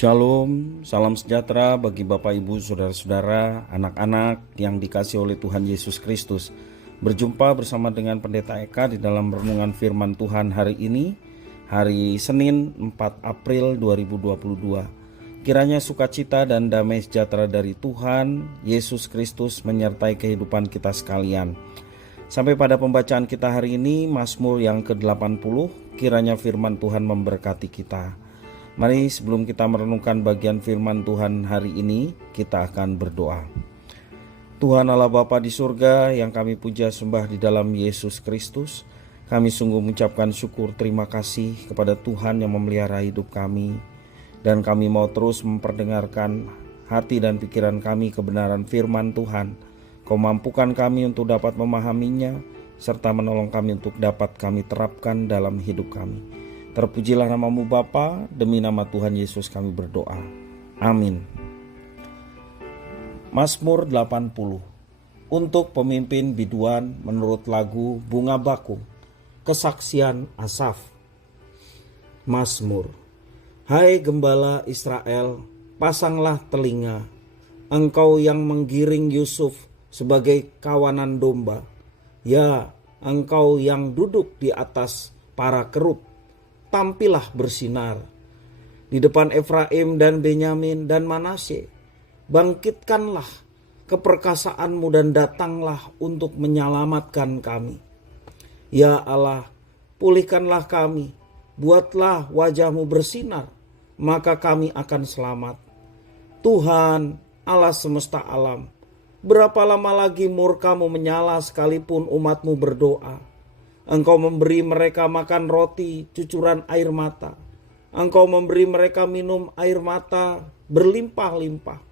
Shalom, salam sejahtera bagi Bapak Ibu, Saudara-saudara, anak-anak yang dikasihi oleh Tuhan Yesus Kristus. Berjumpa bersama dengan Pendeta Eka di dalam renungan firman Tuhan hari ini, hari Senin 4 April 2022. Kiranya sukacita dan damai sejahtera dari Tuhan Yesus Kristus menyertai kehidupan kita sekalian. Sampai pada pembacaan kita hari ini, Mazmur yang ke-80, kiranya firman Tuhan memberkati kita. Mari sebelum kita merenungkan bagian firman Tuhan hari ini, kita akan berdoa. Tuhan Allah Bapa di surga yang kami puja sembah di dalam Yesus Kristus, kami sungguh mengucapkan syukur terima kasih kepada Tuhan yang memelihara hidup kami, dan kami mau terus memperdengarkan hati dan pikiran kami kebenaran firman Tuhan. Kau mampukan kami untuk dapat memahaminya, serta menolong kami untuk dapat kami terapkan dalam hidup kami. Terpujilah namamu Bapa, demi nama Tuhan Yesus kami berdoa. Amin. Mazmur 80 untuk pemimpin biduan menurut lagu Bunga Bakung, kesaksian Asaf. Mazmur. Hai gembala Israel, pasanglah telinga, engkau yang menggiring Yusuf sebagai kawanan domba. Ya, engkau yang duduk di atas para kerub, tampillah bersinar di depan Efraim dan Benyamin dan Manasye. Bangkitkanlah keperkasaanmu dan datanglah untuk menyelamatkan kami. Ya Allah, pulihkanlah kami, buatlah wajahmu bersinar, maka kami akan selamat. Tuhan Allah semesta alam, berapa lama lagi murkamu menyala sekalipun umatmu berdoa? Engkau memberi mereka makan roti cucuran air mata. Engkau memberi mereka minum air mata berlimpah-limpah.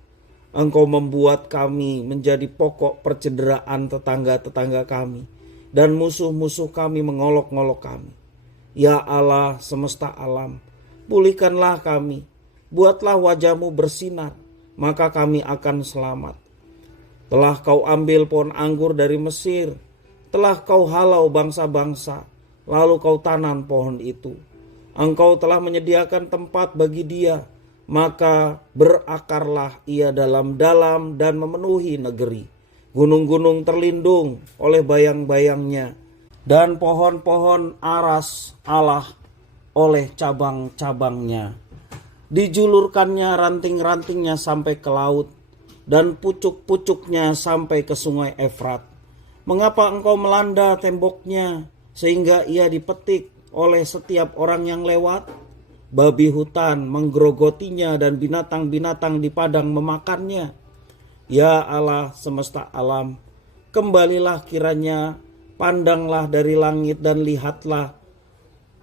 Engkau membuat kami menjadi pokok percederaan tetangga-tetangga kami, dan musuh-musuh kami mengolok-ngolok kami. Ya Allah semesta alam, pulihkanlah kami, buatlah wajahmu bersinar, maka kami akan selamat. Telah kau ambil pohon anggur dari Mesir, telah kau halau bangsa-bangsa, lalu kau tanam pohon itu. Engkau telah menyediakan tempat bagi dia, maka berakarlah ia dalam-dalam dan memenuhi negeri. Gunung-gunung terlindung oleh bayang-bayangnya, dan pohon-pohon aras Allah oleh cabang-cabangnya. Dijulurkannya ranting-rantingnya sampai ke laut, dan pucuk-pucuknya sampai ke sungai Efrat. Mengapa engkau melanda temboknya sehingga ia dipetik oleh setiap orang yang lewat? Babi hutan menggerogotinya dan binatang-binatang di padang memakannya. Ya Allah semesta alam, kembalilah kiranya, pandanglah dari langit dan lihatlah,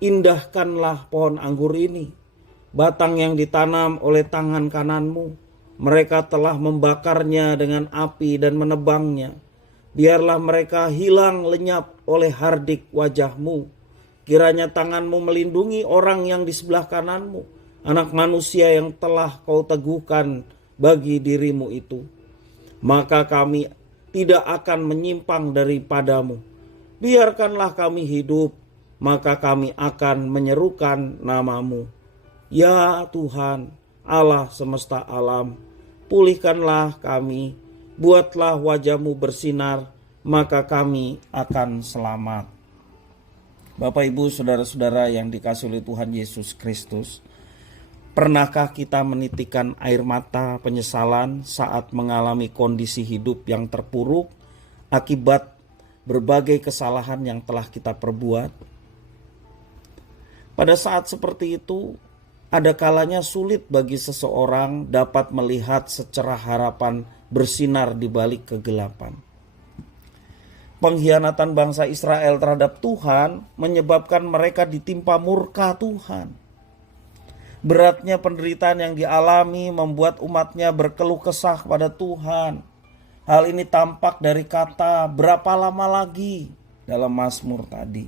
indahkanlah pohon anggur ini, batang yang ditanam oleh tangan kananmu. Mereka telah membakarnya dengan api dan menebangnya. Biarlah mereka hilang lenyap oleh hardik wajahmu. Kiranya tanganmu melindungi orang yang di sebelah kananmu, anak manusia yang telah kau teguhkan bagi dirimu itu. Maka kami tidak akan menyimpang daripadamu. Biarkanlah kami hidup, maka kami akan menyerukan namamu. Ya Tuhan, Allah semesta alam, pulihkanlah kami, buatlah wajahmu bersinar, maka kami akan selamat. Bapak Ibu Saudara-saudara yang dikasihi oleh Tuhan Yesus Kristus, pernahkah kita menitikkan air mata penyesalan saat mengalami kondisi hidup yang terpuruk akibat berbagai kesalahan yang telah kita perbuat? Pada saat seperti itu, ada kalanya sulit bagi seseorang dapat melihat secerah harapan bersinar di balik kegelapan. Pengkhianatan bangsa Israel terhadap Tuhan menyebabkan mereka ditimpa murka Tuhan. Beratnya penderitaan yang dialami membuat umatnya berkeluh kesah kepada Tuhan. Hal ini tampak dari kata berapa lama lagi dalam Mazmur tadi.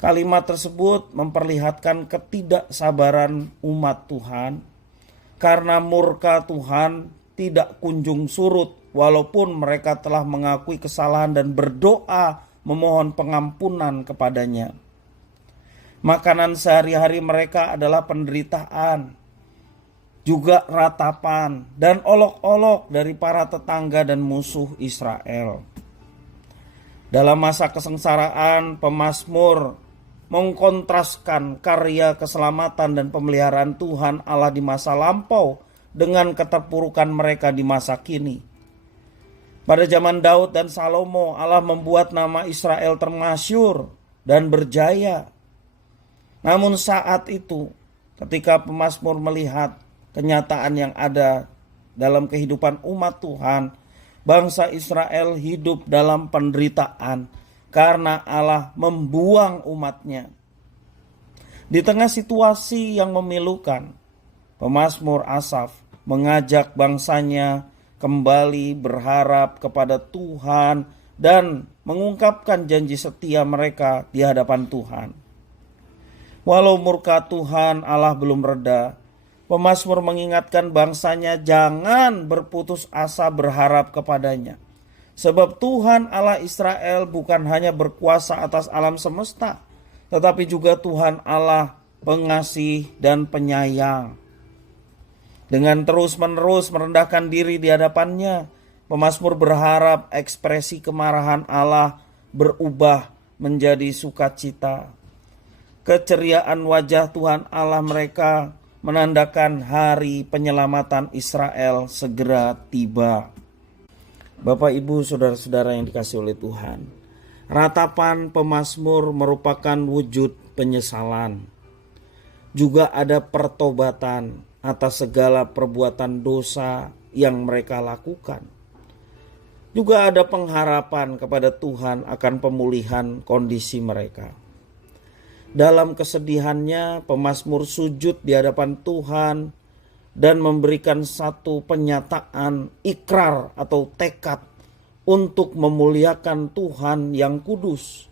Kalimat tersebut memperlihatkan ketidaksabaran umat Tuhan karena murka Tuhan tidak kunjung surut walaupun mereka telah mengakui kesalahan dan berdoa memohon pengampunan kepadanya. Makanan sehari-hari mereka adalah penderitaan. juga ratapan dan olok-olok dari para tetangga dan musuh Israel. Dalam masa kesengsaraan, pemazmur mengkontraskan karya keselamatan dan pemeliharaan Tuhan Allah di masa lampau dengan keterpurukan mereka di masa kini. Pada zaman Daud dan Salomo, Allah membuat nama Israel termasyur dan berjaya. Namun saat itu, ketika pemazmur melihat kenyataan yang ada dalam kehidupan umat Tuhan, bangsa Israel hidup dalam penderitaan karena Allah membuang umatnya. Di tengah situasi yang memilukan, pemazmur Asaf mengajak bangsanya kembali berharap kepada Tuhan dan mengungkapkan janji setia mereka di hadapan Tuhan. Walau murka Tuhan Allah belum reda, pemazmur mengingatkan bangsanya jangan berputus asa berharap kepadanya. Sebab Tuhan Allah Israel bukan hanya berkuasa atas alam semesta, tetapi juga Tuhan Allah pengasih dan penyayang. Dengan terus-menerus merendahkan diri di hadapannya, pemazmur berharap ekspresi kemarahan Allah berubah menjadi sukacita. Keceriaan wajah Tuhan Allah mereka menandakan hari penyelamatan Israel segera tiba. Bapak, Ibu, saudara-saudara yang dikasihi oleh Tuhan, ratapan pemazmur merupakan wujud penyesalan. Juga ada pertobatan atas segala perbuatan dosa yang mereka lakukan. Juga ada pengharapan kepada Tuhan akan pemulihan kondisi mereka. Dalam kesedihannya, pemazmur sujud di hadapan Tuhan dan memberikan satu pernyataan ikrar atau tekad untuk memuliakan Tuhan yang kudus.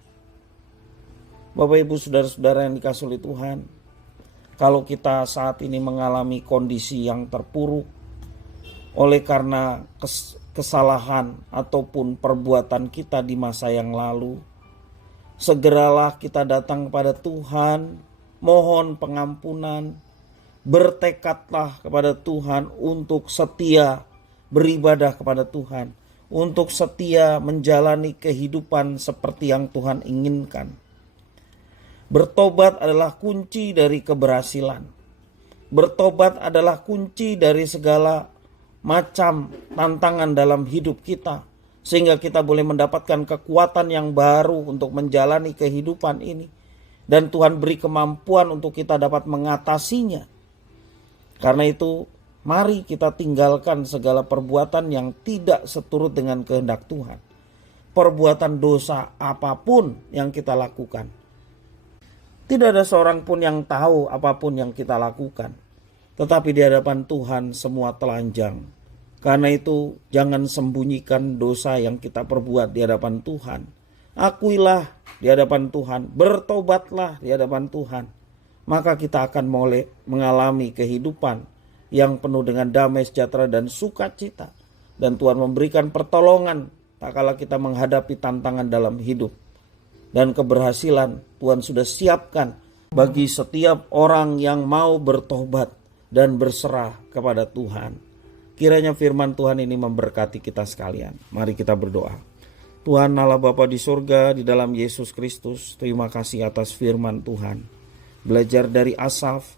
Bapak, Ibu, saudara-saudara yang dikasihi oleh Tuhan, kalau kita saat ini mengalami kondisi yang terpuruk oleh karena kesalahan ataupun perbuatan kita di masa yang lalu, segeralah kita datang kepada Tuhan, mohon pengampunan, bertekadlah kepada Tuhan untuk setia beribadah kepada Tuhan, untuk setia menjalani kehidupan seperti yang Tuhan inginkan. Bertobat adalah kunci dari keberhasilan. Bertobat adalah kunci dari segala macam tantangan dalam hidup kita, sehingga kita boleh mendapatkan kekuatan yang baru untuk menjalani kehidupan ini, dan Tuhan beri kemampuan untuk kita dapat mengatasinya. Karena itu, mari kita tinggalkan segala perbuatan yang tidak seturut dengan kehendak Tuhan. Perbuatan dosa apapun yang kita lakukan. Tidak ada seorang pun yang tahu apapun yang kita lakukan. Tetapi di hadapan Tuhan semua telanjang. Karena itu, jangan sembunyikan dosa yang kita perbuat di hadapan Tuhan. Akuilah di hadapan Tuhan, bertobatlah di hadapan Tuhan. Maka kita akan mengalami kehidupan yang penuh dengan damai sejahtera dan sukacita. Dan Tuhan memberikan pertolongan tak kala kita menghadapi tantangan dalam hidup. Dan keberhasilan Tuhan sudah siapkan bagi setiap orang yang mau bertobat dan berserah kepada Tuhan. Kiranya firman Tuhan ini memberkati kita sekalian. Mari kita berdoa. Tuhan Allah Bapa di surga, di dalam Yesus Kristus, terima kasih atas firman Tuhan. Belajar dari Asaf,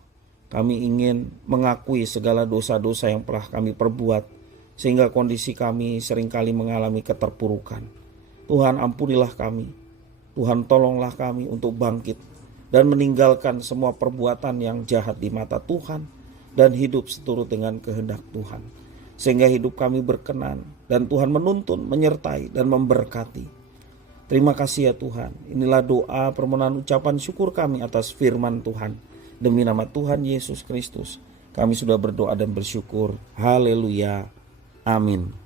kami ingin mengakui segala dosa-dosa yang pernah kami perbuat, sehingga kondisi kami seringkali mengalami keterpurukan. Tuhan, ampunilah kami. Tuhan, tolonglah kami untuk bangkit dan meninggalkan semua perbuatan yang jahat di mata Tuhan dan hidup seturut dengan kehendak Tuhan, sehingga hidup kami berkenan dan Tuhan menuntun, menyertai dan memberkati. Terima kasih ya Tuhan. Inilah doa permohonan ucapan syukur kami atas firman Tuhan. Demi nama Tuhan Yesus Kristus, kami sudah berdoa dan bersyukur. Haleluya. Amin.